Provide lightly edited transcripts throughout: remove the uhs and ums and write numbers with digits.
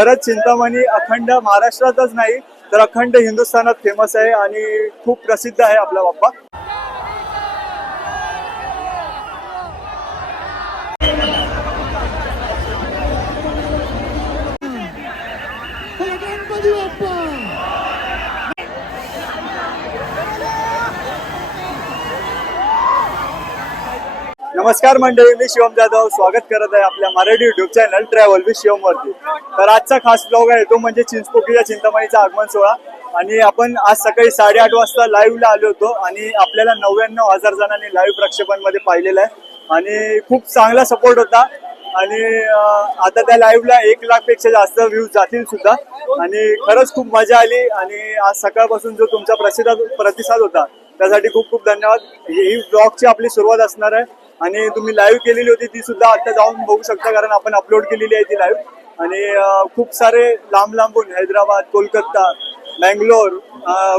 खरंच चिंतामणी अखंड महाराष्ट्रातच नाही तर अखंड हिंदुस्थानात फेमस आहे आणि खूप प्रसिद्ध आहे आपला बाप्पा. नमस्कार मंडळी, मी शिवम जाधव स्वागत करत आहे आपल्या Marathi YouTube channel travel with Shivam वरती. तर आजचा खास ब्लॉग आहे तो म्हणजे चिंचपोकळीच्या चिंतामणीचा आगमन सोहळा. आणि आपण आज सकाळी 8:30 वाजता लाईव्हला आलो होतो आणि आपल्याला 99,000 जणांनी लाईव्ह प्रक्षेपण मध्ये पाहिलेलं आहे आणि खूप चांगला सपोर्ट होता. आणि आता त्या लाईव्हला 1 लाखपेक्षा जास्त व्ह्यूज जातील सुद्धा आणि खरंच खूप मजा आली. आणि आज सकाळपासून जो तुमचा प्रतिसाद होता त्यासाठी खूप खूप धन्यवाद. ही ब्लॉगची आपली सुरुवात असणार आहे आणि तुम्ही लाईव्ह केलेली होती ती सुद्धा आता जाऊन बघू शकता कारण आपण अपलोड केलेली आहे ती लाईव्ह. आणि खूप सारे लांब लांबून हैदराबाद, कोलकाता, बँगलोर,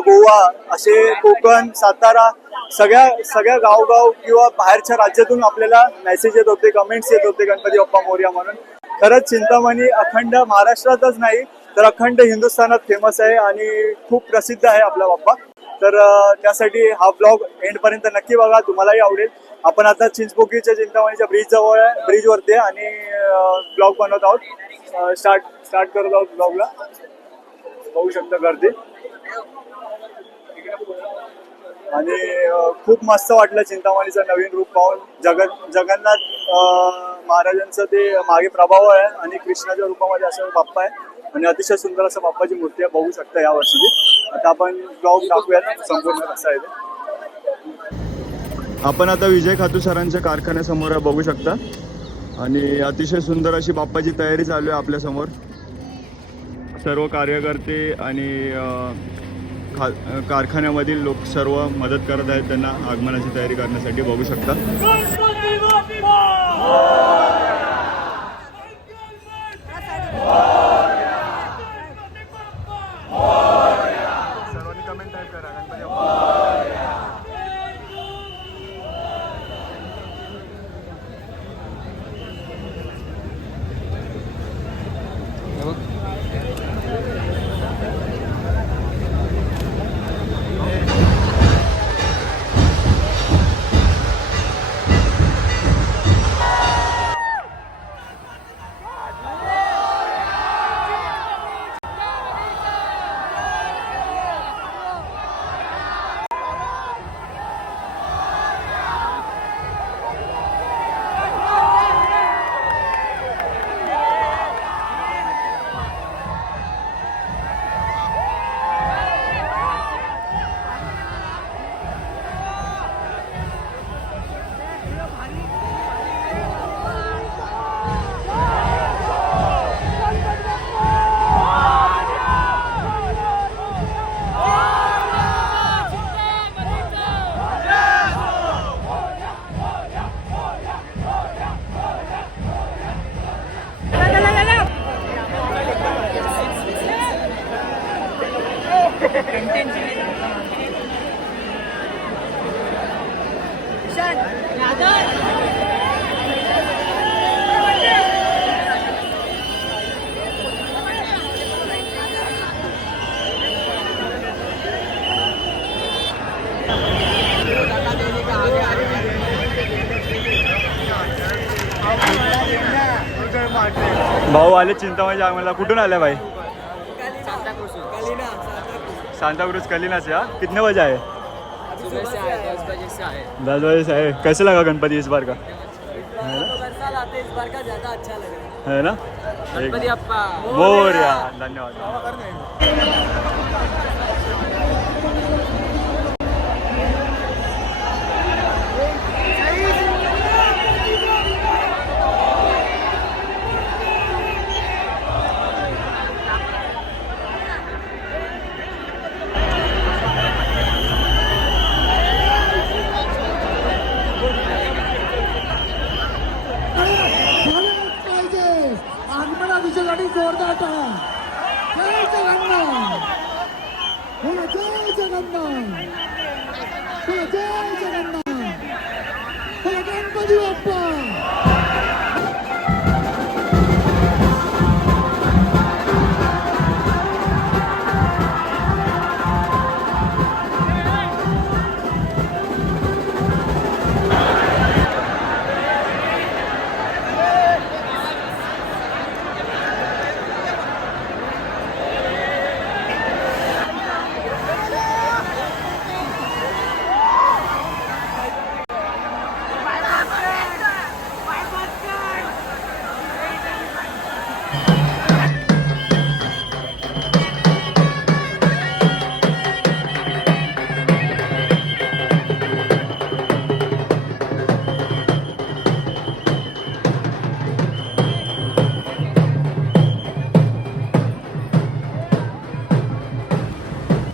गोवा, असे कोकण, सातारा सगळ्या गावगाव किंवा बाहेरच्या राज्यातून आपल्याला मेसेज येत होते, कमेंट्स येत होते गणपती बाप्पा मोरया म्हणून. खरंच चिंतामणी अखंड महाराष्ट्रातच नाही तर अखंड हिंदुस्थानात फेमस आहे आणि खूप प्रसिद्ध आहे आपला बाप्पा. तर त्यासाठी हा ब्लॉग एंडपर्यंत नक्की बघा, तुम्हालाही आवडेल. आपण आता चिंचपोकळीच्या चिंतामणीच्या ब्रिजवरती आहे आणि ब्लॉग बनवत आहोत. स्टार्ट करत आहोत ब्लॉगला. बघू शकता गर्दी आणि खूप मस्त वाटलं चिंतामणीचं नवीन रूप पाहून. जगन्नाथ महाराजांचं ते मागे प्रभाव आहे आणि कृष्णाच्या रूपामध्ये असं बाप्पा आहे आणि अतिशय सुंदर असं बाप्पाची मूर्ती आहे, बघू शकता या वर्षी. आता आपण ब्लॉग दाखवूयात संपूर्ण कसं आहे ते. आपण आता विजय खातू सरांच्या कारखान्यासमोर बघू शकता आणि अतिशय सुंदर अशी बाप्पाची तयारी चालू आहे आपल्या समोर. सर्व कार्यकर्ते आणि कारखान्यामधील लोक सर्व मदत करत आहेत त्यांना आगमनाची तयारी करण्यासाठी, बघू शकता. सर्वांनी कमेंट टाईप करा गणपती भाऊ आले चिंतामणीच्या आगमनाला. कुठून आले भाई? सांताक्रूज कलिना से. कितने बजे आए? 10 बजे से आए. कैसे लगा गणपति इस बार का? है ना? मोरया. धन्यवाद. जोरदार टाळ्या. जय जगन्नाथ, जय जगन्नाथ, जय जगन्नाथ, गणपती बाप्पा.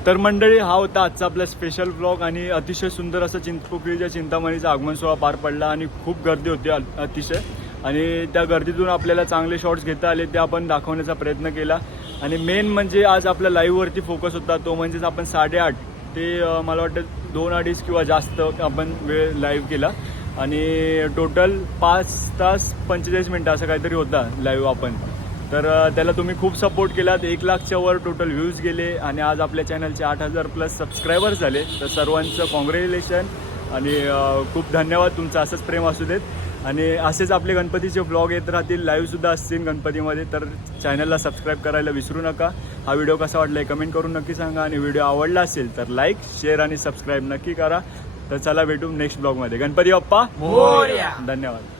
तर मंडळी, हा होता आजचा आपला स्पेशल ब्लॉग आणि अतिशय सुंदर असं चिंचपोकळीच्या चिंतामणीचा आगमन सोहळा पार पडला आणि खूप गर्दी होती अतिशय. आणि त्या गर्दीतून आपल्याला चांगले शॉट्स घेता आले, ते आपण दाखवण्याचा प्रयत्न केला. आणि मेन म्हणजे आज आपल्या लाईव्हवरती फोकस होता, तो म्हणजेच आपण 8:30 ते मला वाटतं 2-2.5 किंवा जास्त आपण वेळ लाईव्ह केला. आणि टोटल 5 तास 45 मिनटं असं काहीतरी होता लाईव्ह आपण. तर त्याला तुम्ही खूप सपोर्ट केलात. 1 लाखच्या वर टोटल व्ह्यूज गेले आणि आज आपल्या चॅनलचे 8,000+ सबस्क्रायबर्स झाले. तर सर्वांचं कॉंग्रॅच्युलेशन आणि खूप धन्यवाद. तुमचं असंच प्रेम असू देत. आणि असेच आपले गणपतीचे ब्लॉग येत राहतील, लाईव्हसुद्धा असतील गणपतीमध्ये. तर चॅनलला सबस्क्राईब करायला विसरू नका. हा व्हिडिओ कसा वाटला कमेंट करून नक्की सांगा. आणि व्हिडिओ आवडला असेल तर लाईक, शेअर आणि सबस्क्राईब नक्की करा. तर चला भेटू नेक्स्ट ब्लॉगमध्ये. गणपती बाप्पा मोरया. धन्यवाद.